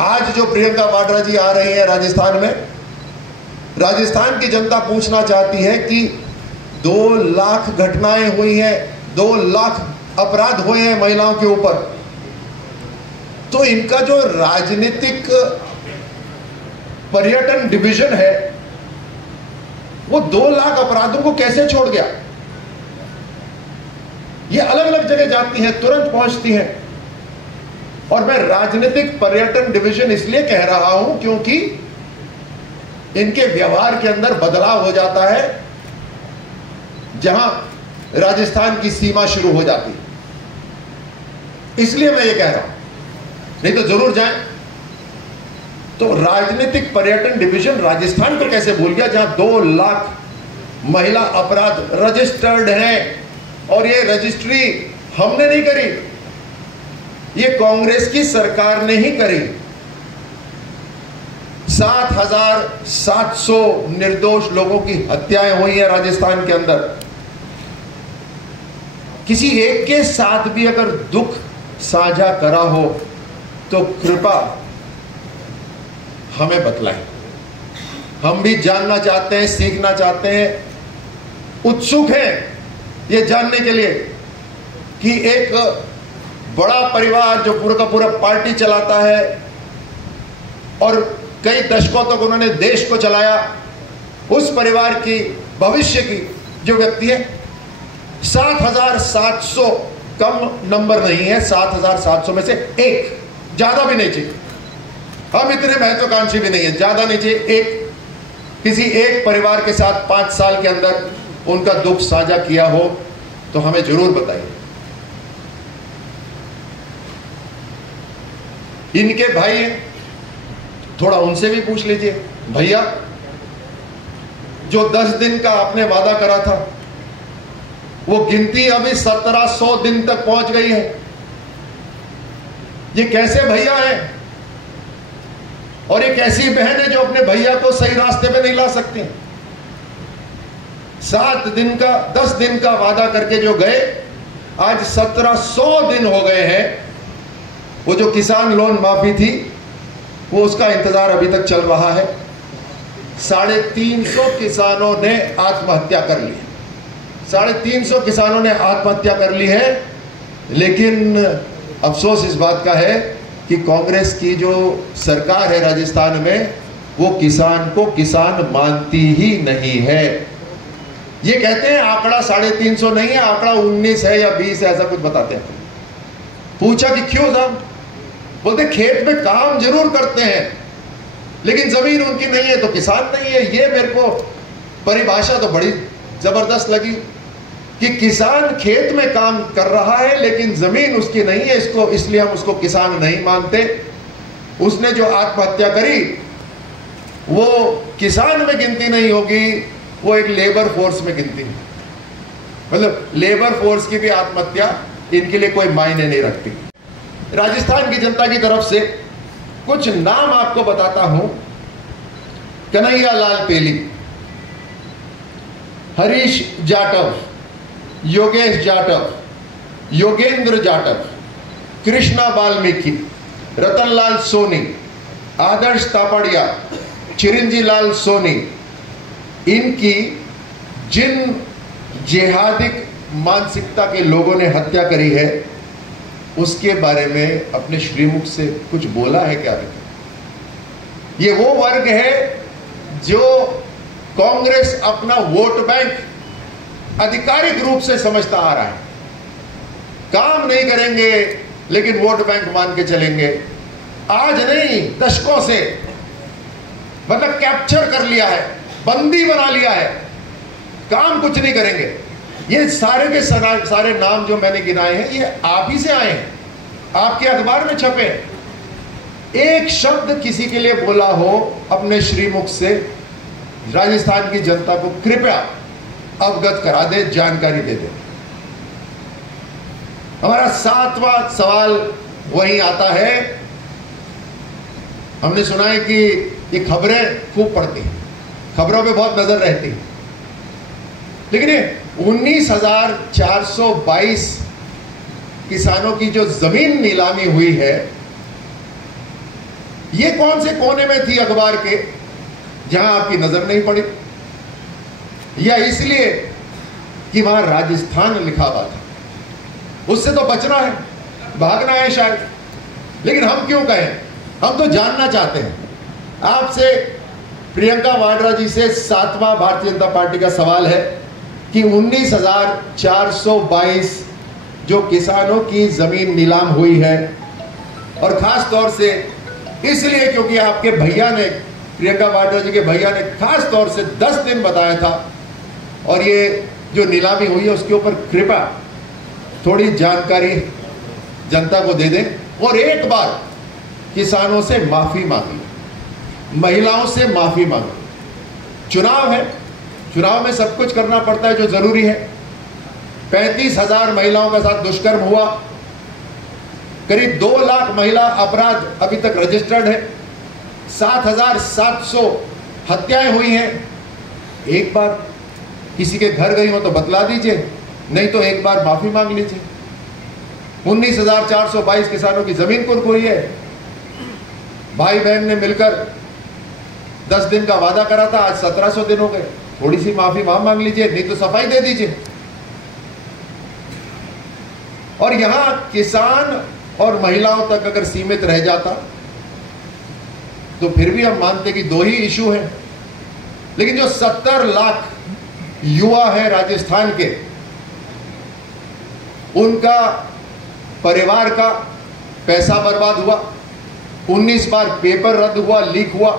आज जो प्रियंका वाड्रा जी आ रही है राजस्थान में, राजस्थान की जनता पूछना चाहती है कि 2 लाख घटनाएं हुई हैं, 2 लाख अपराध हुए हैं महिलाओं के ऊपर, तो इनका जो राजनीतिक पर्यटन डिवीजन है वो 2 लाख अपराधों को कैसे छोड़ गया? ये अलग अलग जगह जाती हैं, तुरंत पहुंचती हैं। और मैं राजनीतिक पर्यटन डिवीजन इसलिए कह रहा हूं क्योंकि इनके व्यवहार के अंदर बदलाव हो जाता है जहां राजस्थान की सीमा शुरू हो जाती है, इसलिए मैं ये कह रहा हूं, नहीं तो जरूर जाएं। तो राजनीतिक पर्यटन डिवीजन राजस्थान को कैसे भूल गया जहां 2 लाख महिला अपराध रजिस्टर्ड हैं? और ये रजिस्ट्री हमने नहीं करी, ये कांग्रेस की सरकार ने ही करी। 7,700 निर्दोष लोगों की हत्याएं हुई हैं राजस्थान के अंदर। किसी एक के साथ भी अगर दुख साझा करा हो तो कृपा हमें बतलाएं। हम भी जानना चाहते हैं, सीखना चाहते हैं, उत्सुक हैं ये जानने के लिए कि एक बड़ा परिवार जो पूरा का पूरा पार्टी चलाता है और कई दशकों तक उन्होंने देश को चलाया, उस परिवार की भविष्य की जो व्यक्ति है, 7,700 कम नंबर नहीं है, 7,700 में से एक, ज्यादा भी नहीं चाहिए, हम इतने महत्वाकांक्षी भी नहीं है, ज्यादा नहीं चाहिए, एक किसी एक परिवार के साथ 5 साल के अंदर उनका दुख साझा किया हो तो हमें जरूर बताइए। इनके भाई हैं, थोड़ा उनसे भी पूछ लीजिए, भैया जो 10 दिन का आपने वादा करा था वो गिनती अभी 1700 दिन तक पहुंच गई है, ये कैसे भैया हैं? और एक ऐसी बहन है जो अपने भैया को सही रास्ते पे नहीं ला सकती। 7 दिन का 10 दिन का वादा करके जो गए, आज 1700 दिन हो गए हैं। वो जो किसान लोन माफी थी वो उसका इंतजार अभी तक चल रहा है। 350 किसानों ने आत्महत्या कर ली है, 350 किसानों ने आत्महत्या कर ली है। लेकिन अफसोस इस बात का है कि कांग्रेस की जो सरकार है राजस्थान में, वो किसान को किसान मानती ही नहीं है। ये कहते हैं आंकड़ा 350 नहीं है, आंकड़ा 19 है या 20 है, ऐसा कुछ बताते हैं। पूछा कि क्यों साहब? बोलते खेत में काम जरूर करते हैं लेकिन जमीन उनकी नहीं है तो किसान नहीं है। ये मेरे को परिभाषा तो बड़ी जबरदस्त लगी कि किसान खेत में काम कर रहा है लेकिन जमीन उसकी नहीं है, इसको इसलिए हम उसको किसान नहीं मानते। उसने जो आत्महत्या करी वो किसान में गिनती नहीं होगी, वो एक लेबर फोर्स में गिनती है। मतलब लेबर फोर्स की भी आत्महत्या इनके लिए कोई मायने नहीं रखती। राजस्थान की जनता की तरफ से कुछ नाम आपको बताता हूं। कन्हैया लाल पेली, हरीश जाटव, योगेश जाटव, योगेंद्र जाटव, कृष्णा वाल्मीकि, रतनलाल सोनी, आदर्श तापड़िया, चिरंजी लाल सोनी, इनकी जिन जिहादिक मानसिकता के लोगों ने हत्या करी है उसके बारे में अपने श्रीमुख से कुछ बोला है क्या? ये वो वर्ग है जो कांग्रेस अपना वोट बैंक आधिकारिक रूप से समझता आ रहा है। काम नहीं करेंगे लेकिन वोट बैंक मान के चलेंगे। आज नहीं, दशकों से, मतलब कैप्चर कर लिया है, बंदी बना लिया है, काम कुछ नहीं करेंगे। ये सारे के सारे नाम जो मैंने गिनाए हैं ये आप ही से आए हैं, आपके अखबार में छपे। एक शब्द किसी के लिए बोला हो अपने श्रीमुख से, राजस्थान की जनता को कृपया अवगत करा दे, जानकारी दे दे। हमारा 7वां सवाल वही आता है। हमने सुना है कि ये खबरें खूब पढ़ती हैं, खबरों पे बहुत नजर रहती है, लेकिन ये 19,422 किसानों की जो जमीन नीलामी हुई है ये कौन से कोने में थी अखबार के जहां आपकी नजर नहीं पड़ी? या इसलिए कि वहां राजस्थान लिखा हुआ था? उससे तो बचना है, भागना है शायद। लेकिन हम क्यों कहें? हम तो जानना चाहते हैं आपसे। प्रियंका वाड्रा जी से 7वां भारतीय जनता पार्टी का सवाल है कि 19,422 जो किसानों की जमीन नीलाम हुई है, और खास तौर से इसलिए क्योंकि आपके भैया ने, प्रियंका वाड्रा जी के भैया ने खास तौर से 10 दिन बताया था, और ये जो नीलामी हुई है उसके ऊपर कृपया थोड़ी जानकारी जनता को दे दें, और एक बार किसानों से माफी मांगी, महिलाओं से माफी मांगी। चुनाव है, चुनाव में सब कुछ करना पड़ता है जो जरूरी है। 35,000 महिलाओं के साथ दुष्कर्म हुआ, करीब 2 लाख महिला अपराध अभी तक रजिस्टर्ड है, 7,700 हत्याएं हुई हैं। एक बार किसी के घर गई हो तो बतला दीजिए, नहीं तो एक बार माफी मांग लीजिए। 19,422 किसानों की जमीन कुर्क हुई है। भाई बहन ने मिलकर 10 दिन का वादा करा था, आज 1700 दिन हो गए। थोड़ी सी माफी वहां मांग लीजिए, नहीं तो सफाई दे दीजिए। और यहां किसान और महिलाओं तक अगर सीमित रह जाता तो फिर भी हम मानते कि 2 ही इशू हैं। लेकिन जो 70 लाख युवा है राजस्थान के, उनका परिवार का पैसा बर्बाद हुआ, 19 बार पेपर रद्द हुआ, लीक हुआ,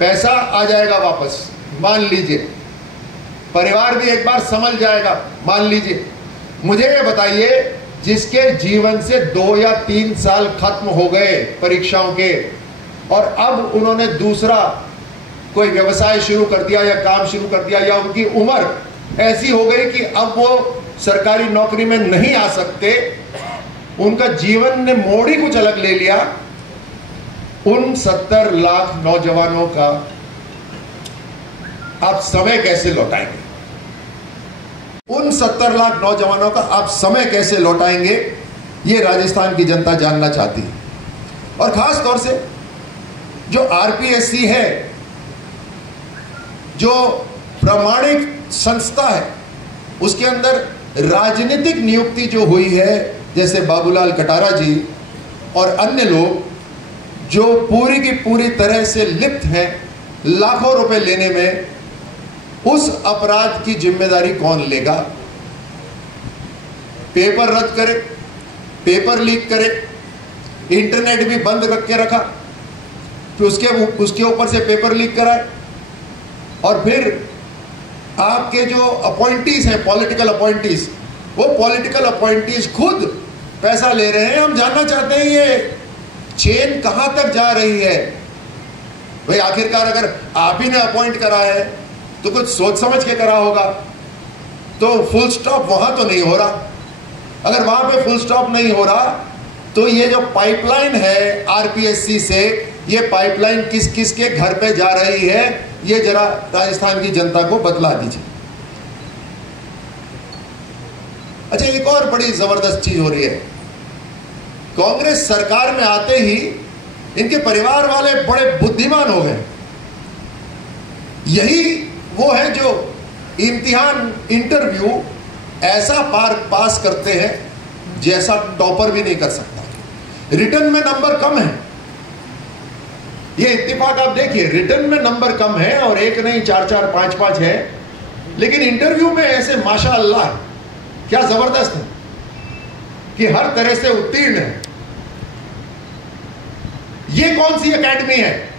पैसा आ जाएगा वापस मान लीजिए, परिवार भी एक बार संभल जाएगा मान लीजिए। मुझे ये बताइए, जिसके जीवन से 2 या 3 साल खत्म हो गए परीक्षाओं के, और अब उन्होंने दूसरा कोई व्यवसाय शुरू कर दिया या काम शुरू कर दिया, या उनकी उम्र ऐसी हो गई कि अब वो सरकारी नौकरी में नहीं आ सकते, उनका जीवन ने मोड़ ही कुछ अलग ले लिया, उन 70 लाख नौजवानों का आप समय कैसे लौटाएंगे? उन 70 लाख नौजवानों का आप समय कैसे लौटाएंगे, ये राजस्थान की जनता जानना चाहती है। और खास तौर से जो आरपीएससी है, जो प्रामाणिक संस्था है, उसके अंदर राजनीतिक नियुक्ति जो हुई है, जैसे बाबूलाल कटारा जी और अन्य लोग जो पूरी की पूरी तरह से लिप्त हैं लाखों रुपए लेने में, उस अपराध की जिम्मेदारी कौन लेगा? पेपर रद्द करे, पेपर लीक करे, इंटरनेट भी बंद रख के रखा, तो उसके ऊपर से पेपर लीक कराए, और फिर आपके जो अपॉइंटीज हैं, पॉलिटिकल अपॉइंटीज, वो पॉलिटिकल अपॉइंटीज खुद पैसा ले रहे हैं। हम जानना चाहते हैं ये चेन कहां तक जा रही है भाई। आखिरकार अगर आप ही ने अपॉइंट करा है तो कुछ सोच समझ के करा होगा, तो फुल स्टॉप वहां तो नहीं हो रहा। अगर वहां पे फुल स्टॉप नहीं हो रहा तो ये जो पाइपलाइन है आरपीएससी से, ये पाइपलाइन किस किस के घर पे जा रही है, ये जरा राजस्थान की जनता को बतला दीजिए। अच्छा, एक और बड़ी जबरदस्त चीज हो रही है। कांग्रेस सरकार में आते ही इनके परिवार वाले बड़े बुद्धिमान हो गए। यही वो है जो इम्तिहान, इंटरव्यू ऐसा पास करते हैं जैसा टॉपर भी नहीं कर सकता। रिटर्न में नंबर कम है, ये इत्तेफाक आप देखिए, रिटर्न में नंबर कम है और एक नहीं 4-4, 5-5 है, लेकिन इंटरव्यू में ऐसे माशाअल्लाह क्या जबरदस्त है कि हर तरह से उत्तीर्ण है। ये कौन सी एकेडमी है?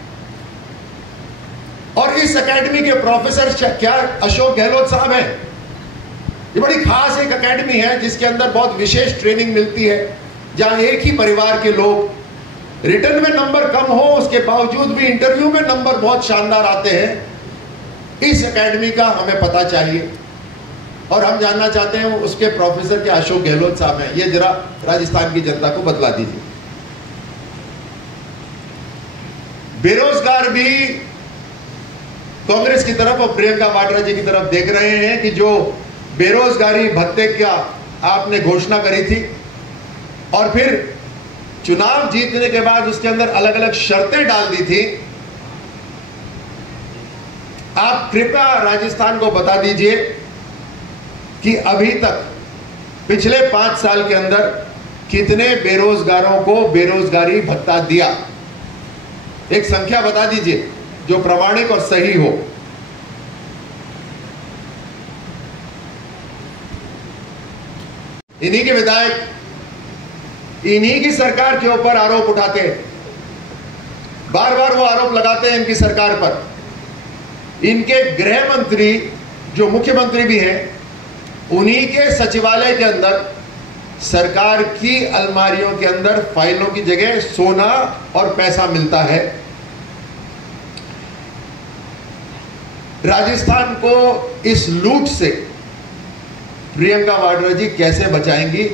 और इस एकेडमी के प्रोफेसर क्या अशोक गहलोत साहब हैं? ये बड़ी खास एक एकेडमी है जिसके अंदर बहुत विशेष ट्रेनिंग मिलती है, जहां एक ही परिवार के लोग, रिटर्न में नंबर कम हो उसके बावजूद भी इंटरव्यू में नंबर बहुत शानदार आते हैं। इस एकेडमी का हमें पता चाहिए और हम जानना चाहते हैं उसके प्रोफेसर के अशोक गहलोत साहब हैं। ये जरा राजस्थान की जनता को बतला दीजिए। बेरोजगार भी कांग्रेस की तरफ और प्रियंका वाड्रा जी की तरफ देख रहे हैं कि जो बेरोजगारी भत्ते का आपने घोषणा करी थी और फिर चुनाव जीतने के बाद उसके अंदर अलग अलग शर्तें डाल दी थी। आप कृपया राजस्थान को बता दीजिए कि अभी तक पिछले 5 साल के अंदर कितने बेरोजगारों को बेरोजगारी भत्ता दिया। एक संख्या बता दीजिए जो प्रामाणिक और सही हो। इन्हीं के विधायक इन्हीं की सरकार के ऊपर आरोप उठाते हैं, बार बार वो आरोप लगाते हैं इनकी सरकार पर। इनके गृह मंत्री जो मुख्यमंत्री भी हैं, उन्हीं के सचिवालय के अंदर सरकार की अलमारियों के अंदर फाइलों की जगह सोना और पैसा मिलता है। राजस्थान को इस लूट से प्रियंका वाड्रा जी कैसे बचाएंगी?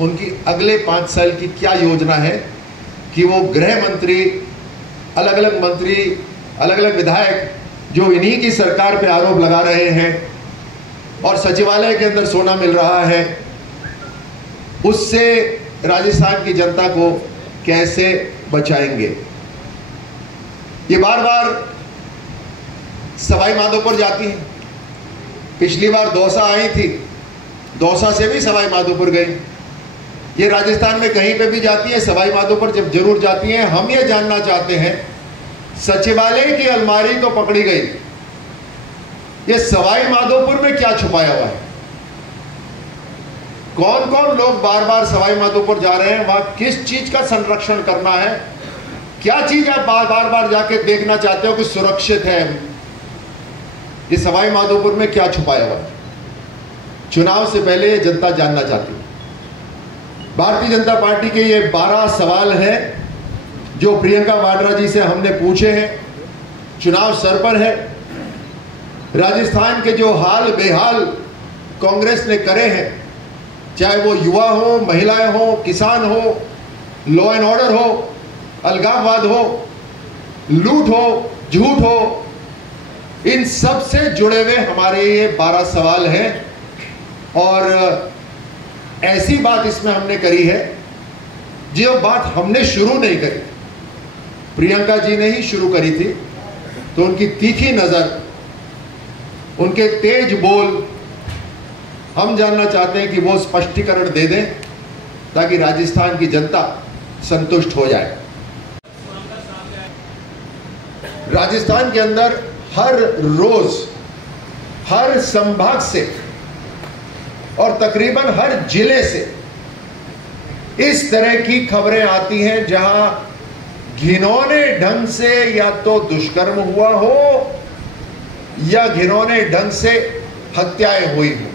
उनकी अगले 5 साल की क्या योजना है कि वो गृह मंत्री, अलग अलग मंत्री, अलग अलग विधायक जो इन्हीं की सरकार पे आरोप लगा रहे हैं और सचिवालय के अंदर सोना मिल रहा है, उससे राजस्थान की जनता को कैसे बचाएंगे? ये बार बार सवाई माधोपुर जाती हैं। पिछली बार दौसा आई थी, दौसा से भी सवाई माधोपुर गई। ये राजस्थान में कहीं पे भी जाती है, सवाई माधोपुर जब जरूर जाती हैं। हम ये जानना चाहते हैं, सचिवालय की अलमारी तो पकड़ी गई, ये सवाई माधोपुर में क्या छुपाया हुआ है? कौन कौन लोग बार बार सवाई माधोपुर जा रहे हैं? वहां किस चीज का संरक्षण करना है? क्या चीज आप बार बार जाके देखना चाहते हो कि सुरक्षित है? ये सवाई माधोपुर में क्या छुपाया हुआ है? चुनाव से पहले ये जनता जानना चाहती है। भारतीय जनता पार्टी के ये 12 सवाल हैं जो प्रियंका वाड्रा जी से हमने पूछे हैं। चुनाव सर पर है। राजस्थान के जो हाल बेहाल कांग्रेस ने करे हैं, चाहे वो युवा हो, महिलाएं हो, किसान हो, लॉ एंड ऑर्डर हो, अलगाववाद हो, लूट हो, झूठ हो, इन सब से जुड़े हुए हमारे ये 12 सवाल हैं। और ऐसी बात इसमें हमने करी है जो बात हमने शुरू नहीं करी, प्रियंका जी ने ही शुरू करी थी। तो उनकी तीखी नजर, उनके तेज बोल, हम जानना चाहते हैं कि वो स्पष्टीकरण दे दें ताकि राजस्थान की जनता संतुष्ट हो जाए। राजस्थान के अंदर हर रोज हर संभाग से और तकरीबन हर जिले से इस तरह की खबरें आती हैं जहां घिनौने ढंग से या तो दुष्कर्म हुआ हो या घिनौने ढंग से हत्याएं हुई हो।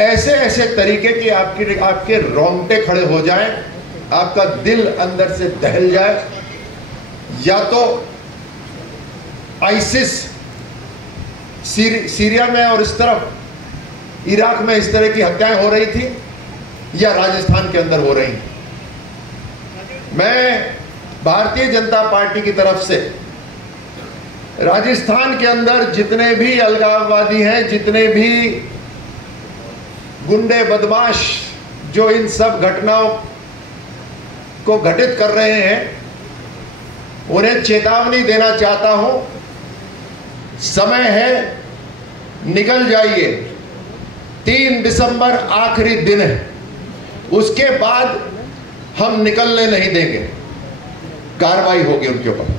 ऐसे ऐसे तरीके की आपके रोंगटे खड़े हो जाएं, आपका दिल अंदर से दहल जाए। या तो आईसिस सीरिया में और इस तरफ इराक में इस तरह की हत्याएं हो रही थी या राजस्थान के अंदर हो रही। मैं भारतीय जनता पार्टी की तरफ से राजस्थान के अंदर जितने भी अलगाववादी हैं, जितने भी गुंडे बदमाश जो इन सब घटनाओं को घटित कर रहे हैं, उन्हें चेतावनी देना चाहता हूं। समय है, निकल जाइए। 3 दिसंबर आखिरी दिन है, उसके बाद हम निकलने नहीं देंगे। कार्रवाई होगी उनके ऊपर।